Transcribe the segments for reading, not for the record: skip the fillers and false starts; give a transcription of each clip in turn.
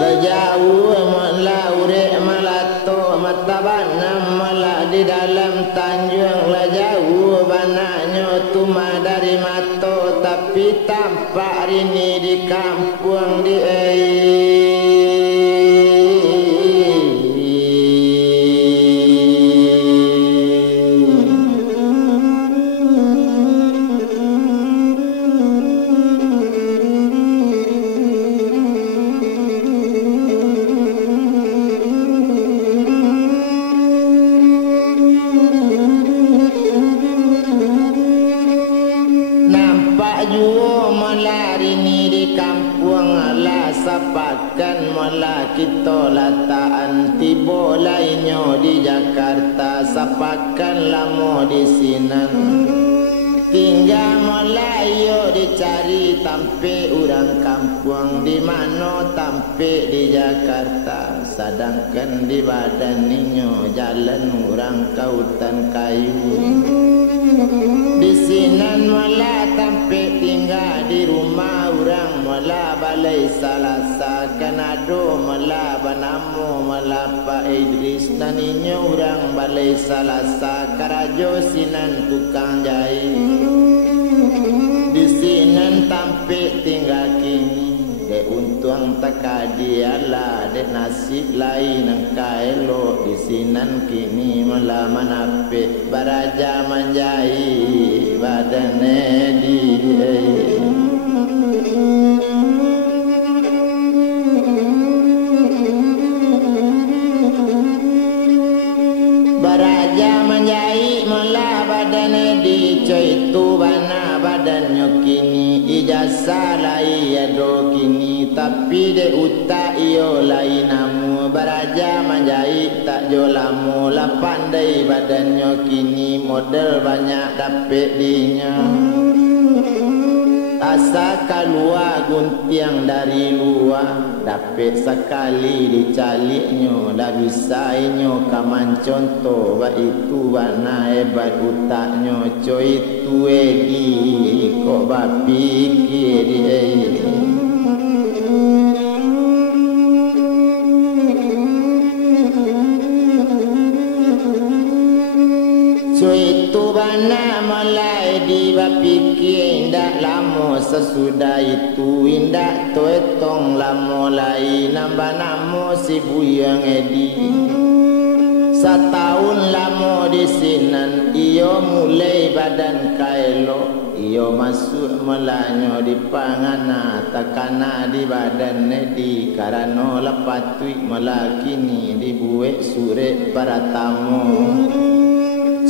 Lejauh mala urek malato matabanam mala di dalam tanjung. Lejauh banaknya tuma dari mato tapi tampak rini di kampung di sapakan mula kita lataan tiba lainnya di Jakarta sapakan lama di sinan tinggal mula iyo dicari tampe orang kampung di mana tampe di Jakarta sedangkan di badan ninyo jalan orang kautan kayu di sinan mula tampe tinggal di rumah orang mula balai salasa kanado mula banamu mula Pak Idris naninyo orang balai salasa karajo sinan tukang jahit di sinan tampe tinggal kini de untung takadi ala de nasib lain angka elok di sinan kini mula manape baraja manjai badane di baraja manjai mula badane di coy tu bana badannya kini ijazah lai ado kini tapi de utak iyo lai namu baraja manjai tak jolamu la pandai badannya kini model banyak dapet dinya asa keluar guntiang dari luar dapet sekali dicaliknya dah bisa inyo kaman contoh ba itu bana hebat utaknya coy itu edi kok ba pikir dia coy itu bana mulai di ba pikir indak lama sesudah itu indak toetong lama lain nambah namo si buyang edi setahun lama di sinan iyo mulai badan kaelo iyo masuk melanyo di pangana takana di badan edi karena lepas tuik melakini dibuat surat para tamu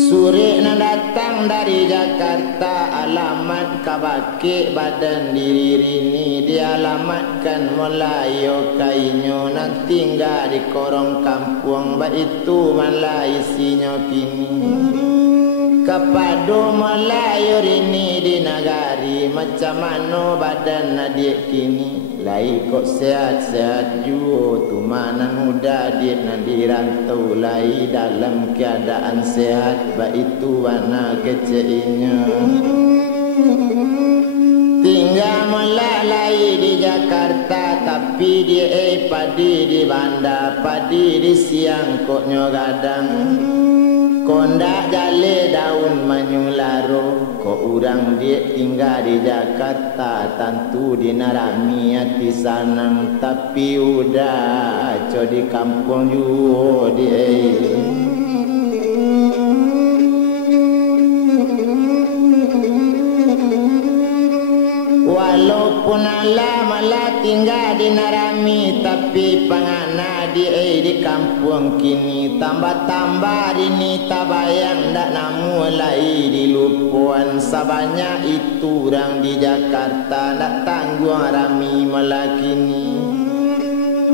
surat na datang dari Jakarta alamat kabake badan diri rini dialamatkan melayo kainyo nan tinggal di korong kampung ba itu malah isinya kini kepada melayo rini di nagari macam mana badan adik kini lai kok sehat-sehat juga tu mana muda adik nan dirantau lai dalam keadaan sehat ba itu mana kecainya tinggal melalai di Jakarta tapi dia padi di banda padi di siang koknya gadang kondak jale daun manyularo kok orang dia tinggal di Jakarta tentu di narami hati sanang tapi udah co di kampung juga dia walaupun ala malah tinggal di narami tapi pangana di kampung kini tambah-tambah ini tabayang ndak namu lai di lupuan sabanyak itu orang di Jakarta ndak tanggung rami malah kini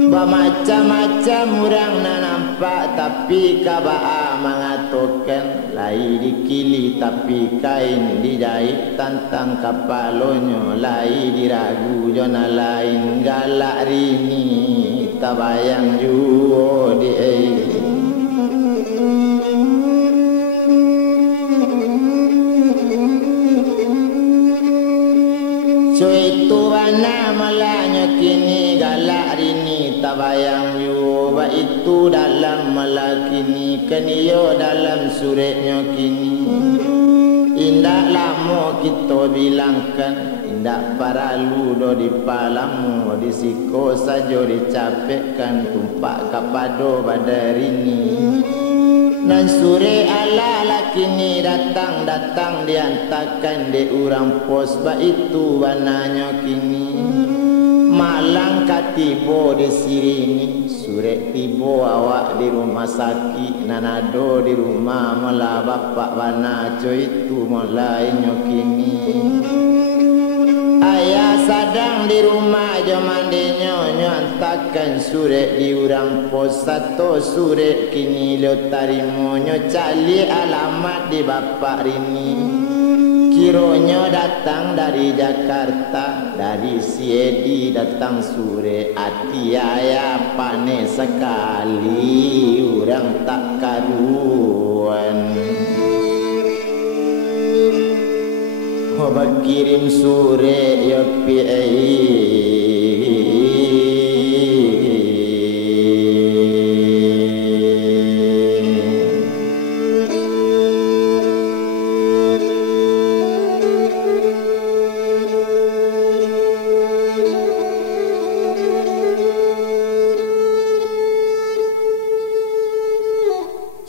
macam-macam orang nak nampak tapi kabaa mengatakan lai dikili tapi kain dijahit tantang kapalonyo lai diragu jona lain galak rini tabayang juga di cuy tu bana malanya kini galak rini tabayang yo ba itu dalam malakini keniyo dalam suretnya kini indak lama kita bilangkan indak paralu do dipalamu disiko saja dicapekkan tumpak kapado badarini dan sure ala lakini datang diantakan de urang pos ba itu bananya kini malang katibo di sirini sure tibo awak di rumah sakit nanado di rumah mala bapak bana co itu mulai nyokini ayah sadang di rumah jamandenyo nyantakan sure di urang pos satu sure kini lo tarimo nyo cali alamat di bapak rini kironyo datang dari Jakarta dari Siedi datang sure hati ayah panes sekali urang tak karuan Obat kirim sure ya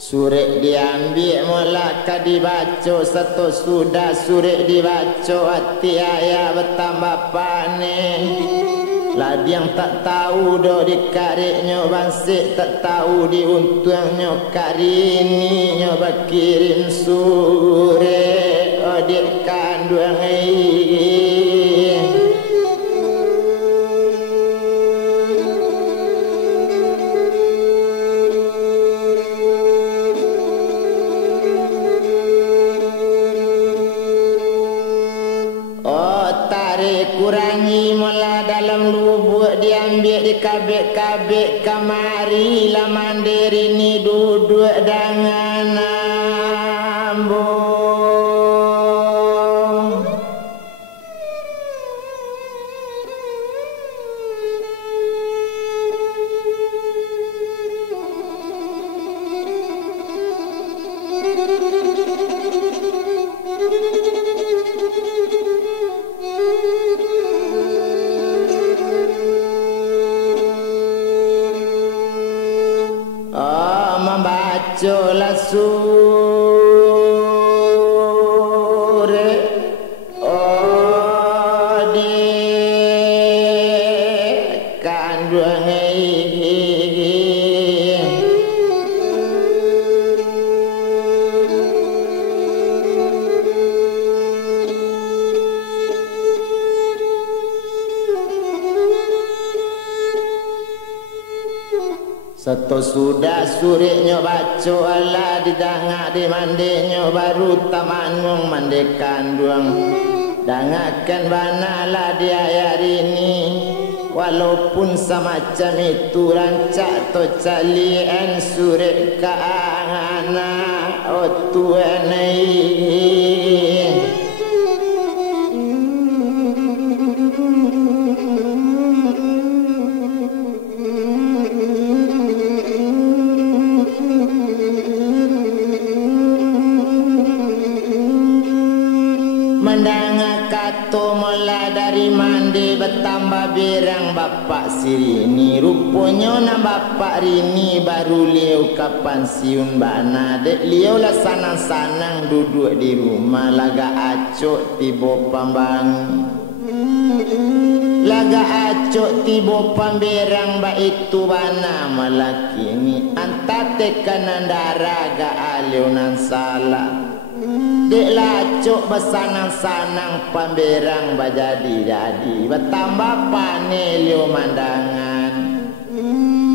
Surek diambil mulaka dibaca satu sudah surek dibaca hati ayah bertambah panen ladi yang tak tahu do dikariknya bansik tak tahu diuntungnya karini nyoba kirim surek adik kandung kurangi mula dalam lubuk diambil di kabik-kabik kamari lah mandiri ni duduk dengan ambung membaca sure di kandung satu sudah sureknya baca ala didangak di mandinya baru tamanung mandi kandung dangakan banalah dia hari ini walaupun semacam itu rancak to calian surek ke anak oh Tuhan Mendanga kato mula dari mandi bertambah berang bapak sirini rupanya na bapak rini baru liau kapan siun bana dek liau lah sanang-sanang duduk di rumah laga acok tibo pambang laga acok tibo pamberang ba itu bana malaki ni antate kanan daraga aleunan salah dek lacok besanang-sanang pamberang bajadi-jadi bertambah panelio mandangan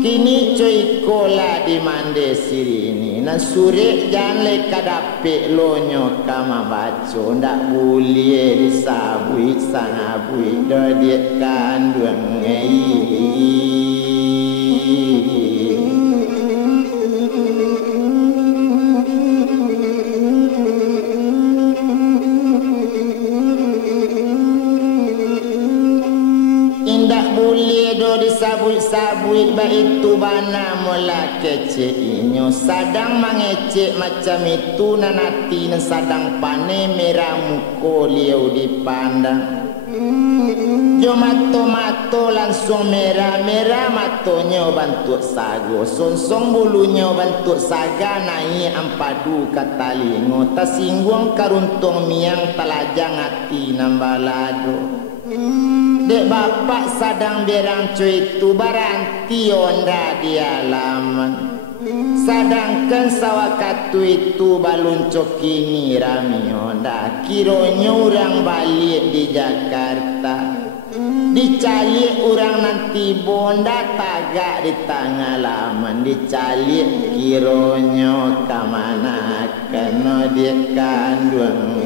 kini cuy kola di mande sirini na surek jangan kadapik lonyo kama baco ndak boleh disabui sang abui do dia kandung sabui ba itu bana mula kece inyo sadang mangecek macam itu nanati nan sadang pane merah muko liau dipandang. Jo mato langsung merah matonyo bantuk sago sonsong bulunya bantuk saga naik ampadu katalingo tasinggung karuntung miang talajang hati nambalado. Dek bapak sadang berang cuy tu baranti onda di alaman. Sadangkan sawakatu itu baluncok kini rami onda. Kironya orang balik di Jakarta. Dicalik orang nanti bonda tagak di tengah laman. Dicalik kironya kamana kena dia kandung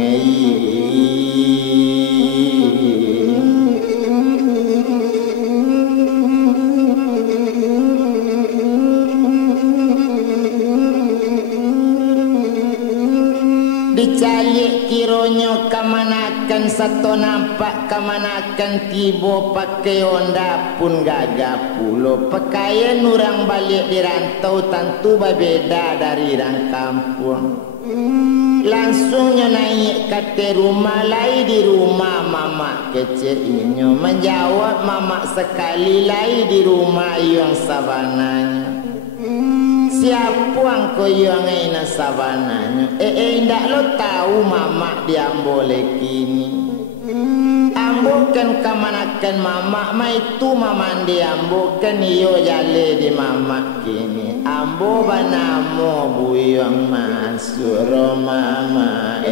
dicalik kironyo kamanakan satu nampak kamanakan tibo pakai onda pun gagap pulo pakaian orang balik di rantau tentu berbeda dari orang kampung. Langsungnya naik kate rumah lai di rumah mama kecil inyo menjawab mama sekali lai di rumah yang sabananya. Siapa ang koyong ay nasabana nyo? Indak lo tahu mama diambole kini. Ambokan kamanakan mama, itu mama diambokan iyo jale di mama kini. Ambo banamo buyong masuro mama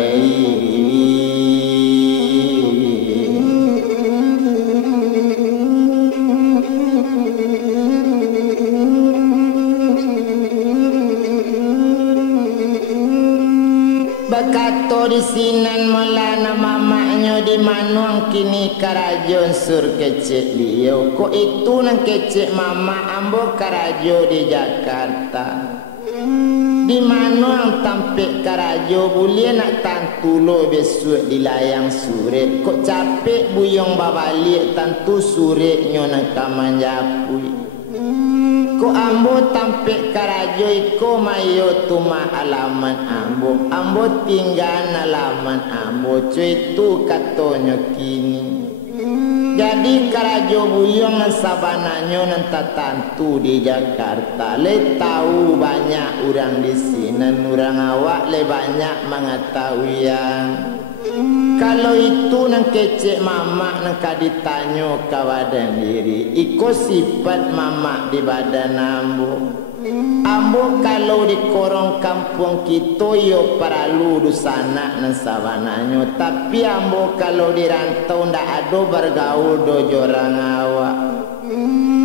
Bakato di sinan molana mamaknya di manuang kini karajon sur kecek liau. Ko itu nang kecek mama ambo karajo di Jakarta. Di manuang tampik karajo bulia nak tantulo besok di layang sure. Ko capek buyong babalik tantu sure nyo nang kaman japui. Ko ambo tampik karajo iko mayo tuma alaman ambo tinggal alaman ambo cuy tu katonyo kini. Jadi karajo buyong nan sabananyo nan tatantu di Jakarta. Le tahu banyak orang di sini, orang awak le banyak mengetahui yang. Kalau itu nang kecek mama nang kaditanyo kawadan diri. Iko sifat mama di badan ambo. Ambo kalau di korong kampung kita yo paralu dusana nang sabananyo. Tapi ambo kalau di rantau ndak ado bergaul do jorang awak.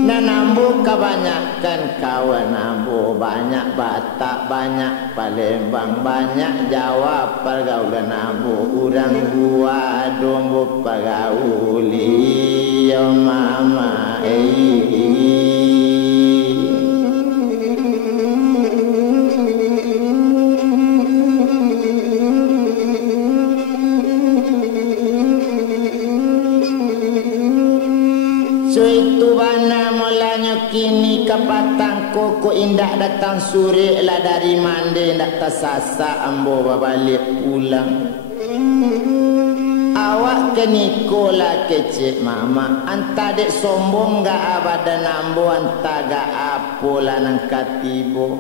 Nan ambo kebanyakan kawan ambo banyak Batak, banyak Palembang, banyak Jawa pergaulan ambo. Urang gua dombo pagauli yo mama kini kapatang koko indah datang sore lah dari mande ndak tasasa ambo balik pulang. Awak keniko lah kecek mama anta dek sombong gak abadan ambo anta gak apola nang katibo.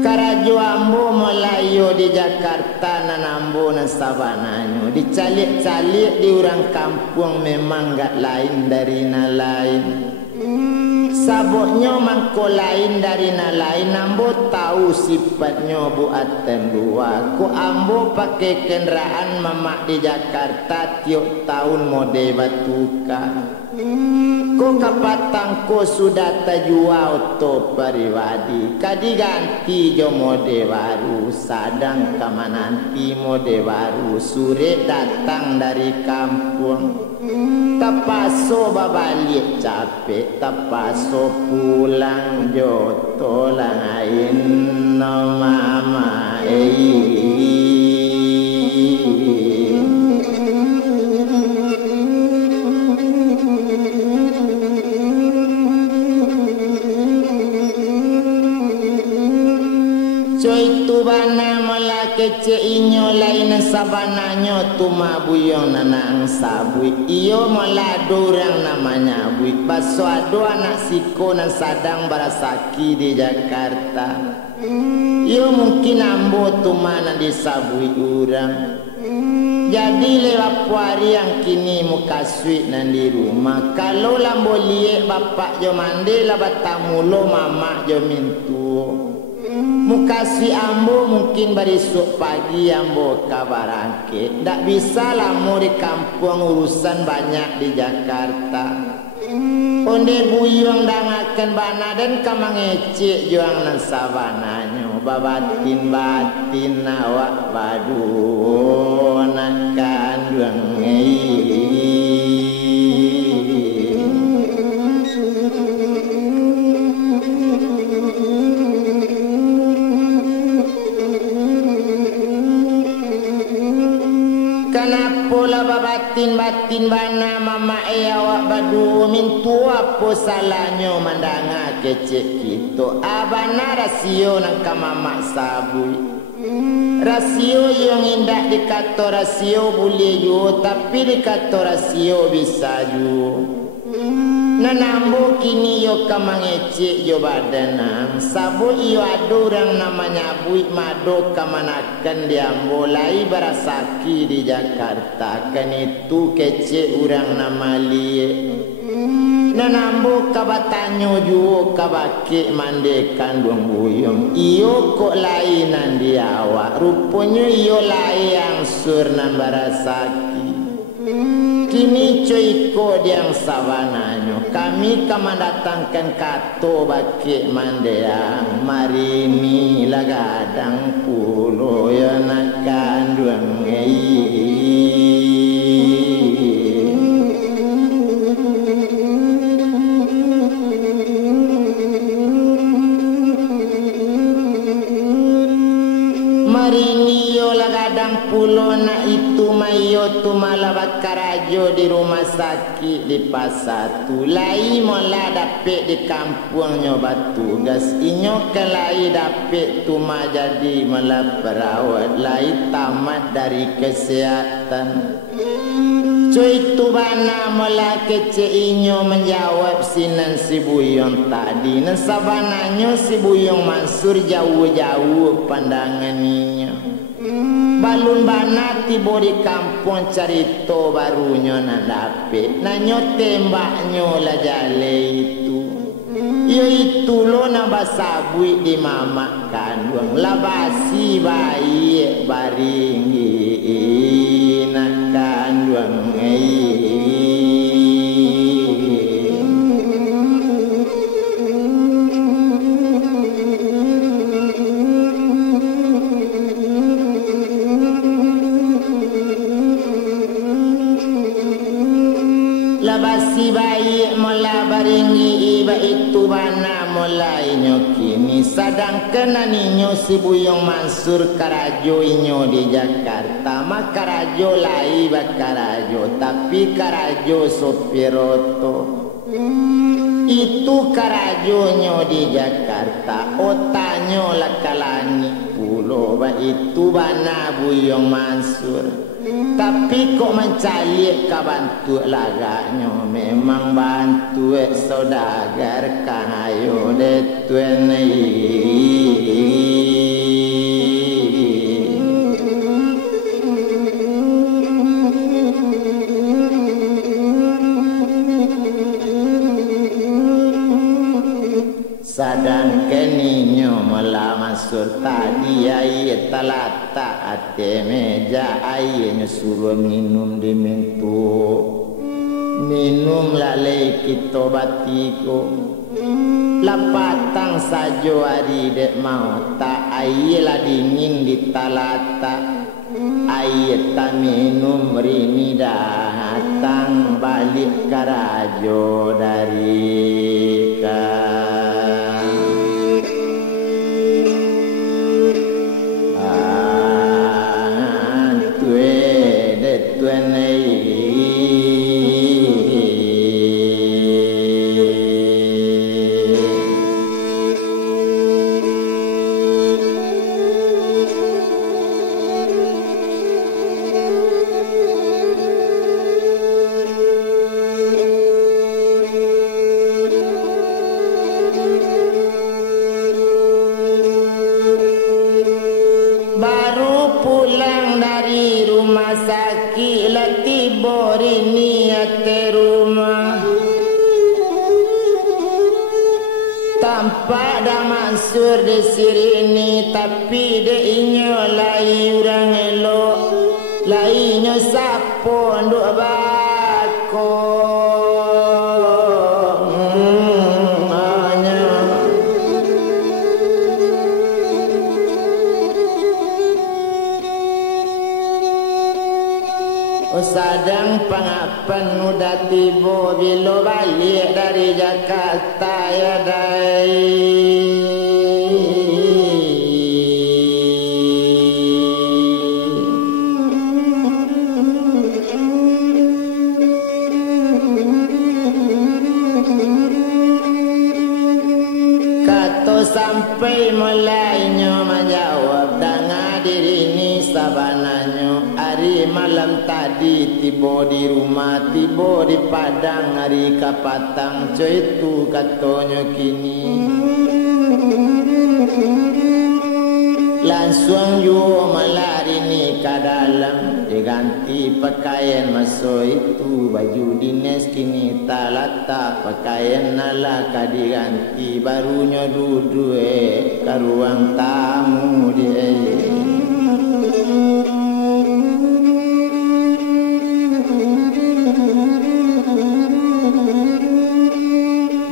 Karajo ambo melayu di Jakarta nan ambo nan sabananyo dicalik-calik di orang kampung memang gak lain dari na lain. Saboknya mangko lain dari na lain ambo tahu sifatnya buat tembua. Ko ambo pakai kendaraan mamak di Jakarta tiap tahun mode batuka. Ko kapatang ko sudah tajua auto pribadi. Kadi ganti jo mode baru sadang kamananti mode baru sore datang dari kampung. Tapaso babalik capek, tapaso pulang joto lain no mama Coy tu bana mola kece inyo lain sabananyo tu mabuyong nanang sabui. Iyo mola dorang namanya bui. Baso ado anak siko nan sadang barasaki di Jakarta. Iyo mungkin ambo tu mana di sabui urang. Jadi lewat puari yang kini muka sweet nan di rumah. Kalau lambo liek bapak jo mandela batamulo mama jo mintuo. Muka si ambo mungkin berisuk pagi ambo kabarangke. Tak bisa lamu di kampung urusan banyak di Jakarta. Onde buyung dangakan bana dan kamang ecek juang nan sabananyo. Babatin awak badu nakan juang batin bana mama awak badu mintu apa salahnya mandanga kecek kita abana rasio nang kamama sabui rasio yang indah dikata rasio boleh jo tapi dikata rasio bisa jo nanambo kini yo kamang ecek jo badanang sabu iyo ada orang namanya buik mado kamanakan diambo lai barasaki di Jakarta kan itu kecek orang nama liye nanambo kabatanyo jo kabake mandekan duang buyong iyo kok lainan dia awak rupanya iyo lai yang sur nan barasaki. Kini coiko diang sabananyo kami kamandatangkan kato baki mandeang marini lagadang pulo ya nakan duang marini yo lagadang pulo na itu mayo tu malabat karajo di rumah sakit di pasatu lai mola dapet di kampungnya batu gas inyo kan lai dapet tu ma jadi mola perawat lai tamat dari kesehatan. Cuy tu bana mola kece inyo menjawab sinan si buyong tadi nan sabananyo si buyong Mansur jauh-jauh pandangan inyo. Balun bana tibo di kampung carito barunya na dapet nanyo tembaknyo la jale itu yo itu lo na basabui di mama kandung labasi bayi baringi na kandung labasi bayi mola baringi iba itu bana mola inyo kini sadangkan aninyo si buyong Mansur karajo inyo di Jakarta mak karajo lai bak karajo tapi karajo sopiroto itu karajonyo di Jakarta otanyo lakalani pulo ba itu bana buyong Mansur. Tapi kok mencalik ka bantu laganya memang bantu saudagar kahayo detuen sadang keninyo mala Mansur tadi ai talata ate meja ai nyuruh minum di mintu minum lalai kita batiko lapatang sajo hari dek mau tak ai la dingin di talata ai ta minum rini datang balik karajo dari tampak dah Mansur di sirini, tapi de inyo lai urang elok, lainyo sapo nduk bako. Sadang pangapan udah tiba bila balik dari Jakarta ya dai. Kato sampai mulainya menjawab dengan diri ni sabananya. Hari malam tadi tiba di rumah, tiba di Padang hari kapatang, coy itu katanya kini. Langsung yo melari ni ke dalam, diganti pakaian masuk itu, baju dinas kini tak letak, pakaian nala ka diganti, barunya duduk ke ruang tamu dia.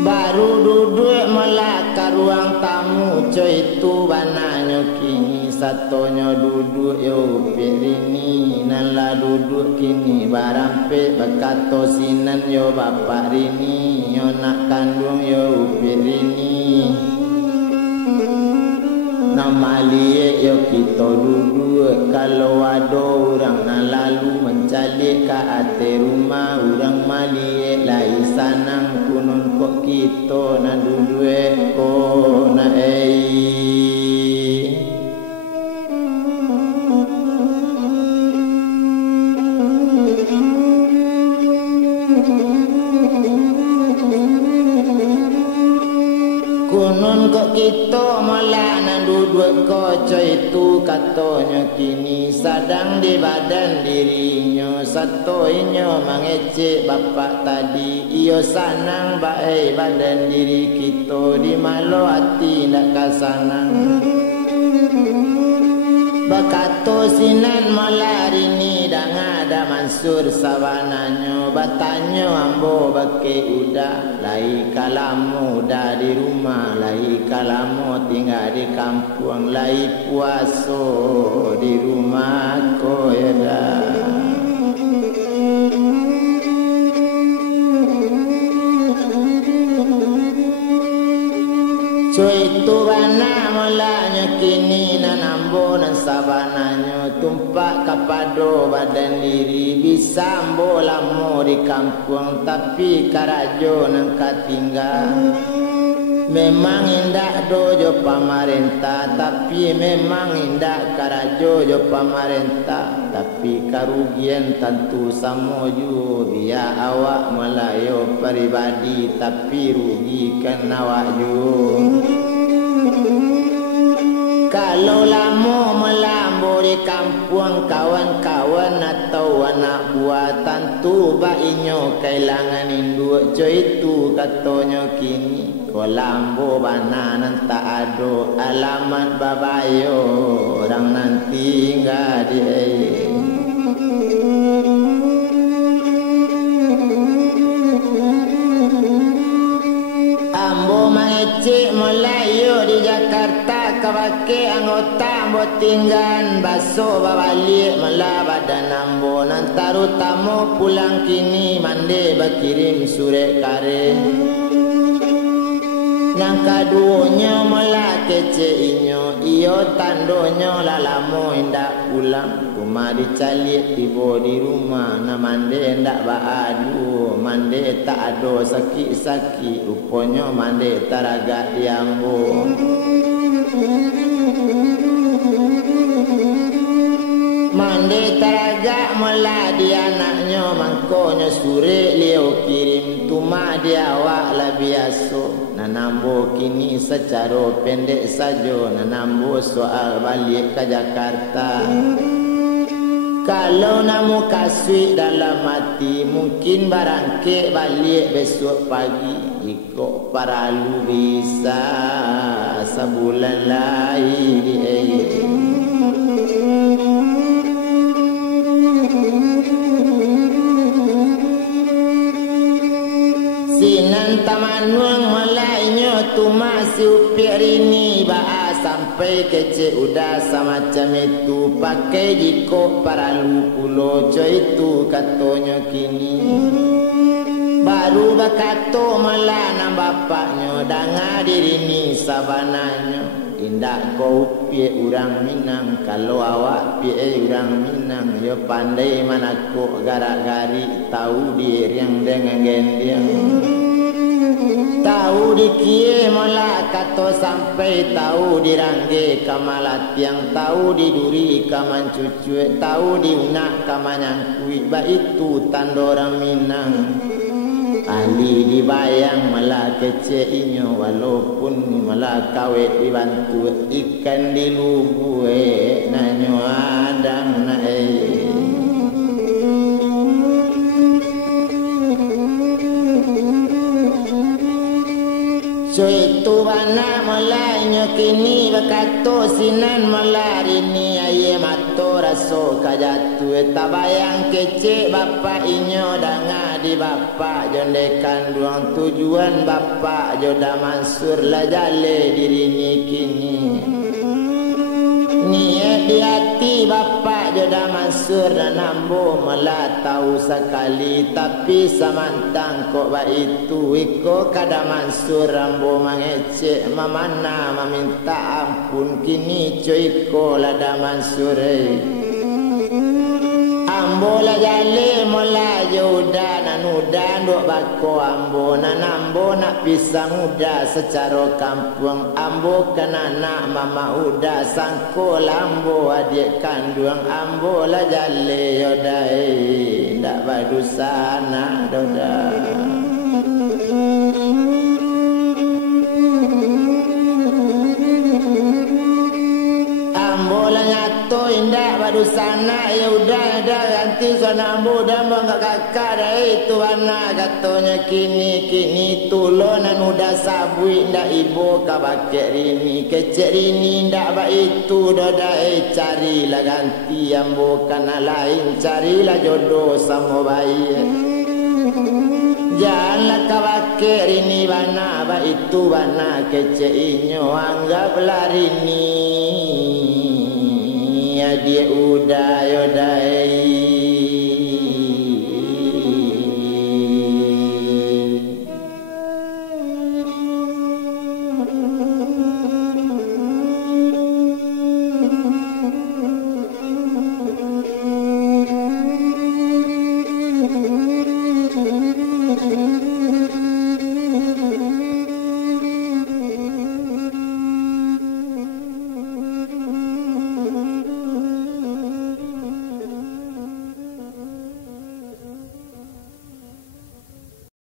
Baru duduk melaka ruang tamu, coy itu bananya kini. Satunya duduk yo pirini, nala duduk kini barampe bakato sinan yo bapak rini, yo nak kandung yo pirini. Nama liye yo kita duduk, kalau ada orang nak lalu mencalik ke ate rumah, orang maliye lai sanang kunun kok kita nak duduk ko na kunun kok kita malah nak duduk ko, coy itu katanya kini. Sadang di badan dirinya, satu inyo mengecek bapak tadi, iyo sanang baik badan diri kita, di malu hati nak kasanang. Bakato sinan malari ni dah ada Mansur sawananya, batanyo ambo bake udah, lai kalamu dah di rumah, lai kalamu tinggal di kampung, lai puaso di rumah ko ya dah. Cuy itu bana mulanya kini nanambo nan sabananya, tumpak kapado badan diri, bisa ambo lamo di kampung, tapi karajo nang katinggal. Memang indah dojo pamarentah, tapi memang indah karajo jo pamarentah, tapi karugian tentu samoju, biar awak melayo pribadi, tapi rugikan awak juga. Kalau lama melambo di kampung, kawan-kawan atau anak buah, tentu bainyo kehilangan induk, coy itu katanya kini. Kolambo bananan tak ada alamat babayo, orang nanti enggak dia. Ambo mengecek Melayu di Jakarta, kebake anggota ambo tinggal baso babalik mela badan ambo, nantaru tamu pulang kini mande bakirim surat kare. Nang kaduanya malah keceinyo, iyo tandonya lalamu indak pulang, rumah dicalik tiba di rumah, na mande ndak baadu, mande tak ada sakit-sakit, rupanya mande taraga diambo. Mande taraga malah di anaknya, mangkonya suri liau kirim, tuma dia awak lah biasa. Nanambo kini secara pendek saja, nanambo soal balik ke Jakarta. Kalau namu kasih dalam hati, mungkin barangke balik besok pagi. ikut para lu bisa sebulan lain sinan tamanung malainya tu masih upir ini ba sampai kecil udah semacam itu pakai jiko para lu pulo itu katanya kini baru bakato melana bapaknya danga diri ni sabananya tindak kau pie urang Minang kalau awak pie urang Minang yo pandai mana kok gara-gari tahu diri yang dengan gendeng tahu dikie mola kato sampai tahu dirangge kamalat yang tahu diduri kaman cucu tahu diunak kamanyang kui ba itu tandora Minang ahli dibayang malah keceinyo walaupun malah kawet dibantu ikan di lubu nanyo adang na so itu bana mulainya kini bakato sinan melari ni aye mato raso kajatu tabayang kecek bapa inyo danga di bapa jondekan duang tujuan bapa joda Mansur la jale diri ni kini niat di hati bapa joda Mansur dan ambo malah tahu sekali tapi samantang kok ba itu iko kada Mansur ambo mangecek mamana meminta ampun kini coiko lada Mansur ambo la jale mola joda nanuda ndok bako ambo nanambo nak pisang uda secara kampung ambo kena nak mama uda sangko lambo adik kandung ambo la jale yoda ndak badusana doda indah baru sana ya udah ada ganti sana muda enggak kakak dah itu warna katanya kini tulonan udah sabui ndak ibu ka pakai rini kecek rini ndak ba itu doda carilah ganti yang bukan lain carilah jodoh sama bayi janganlah ka pakai rini warna ba itu warna kecek inyo anggaplah rini dia udah yodai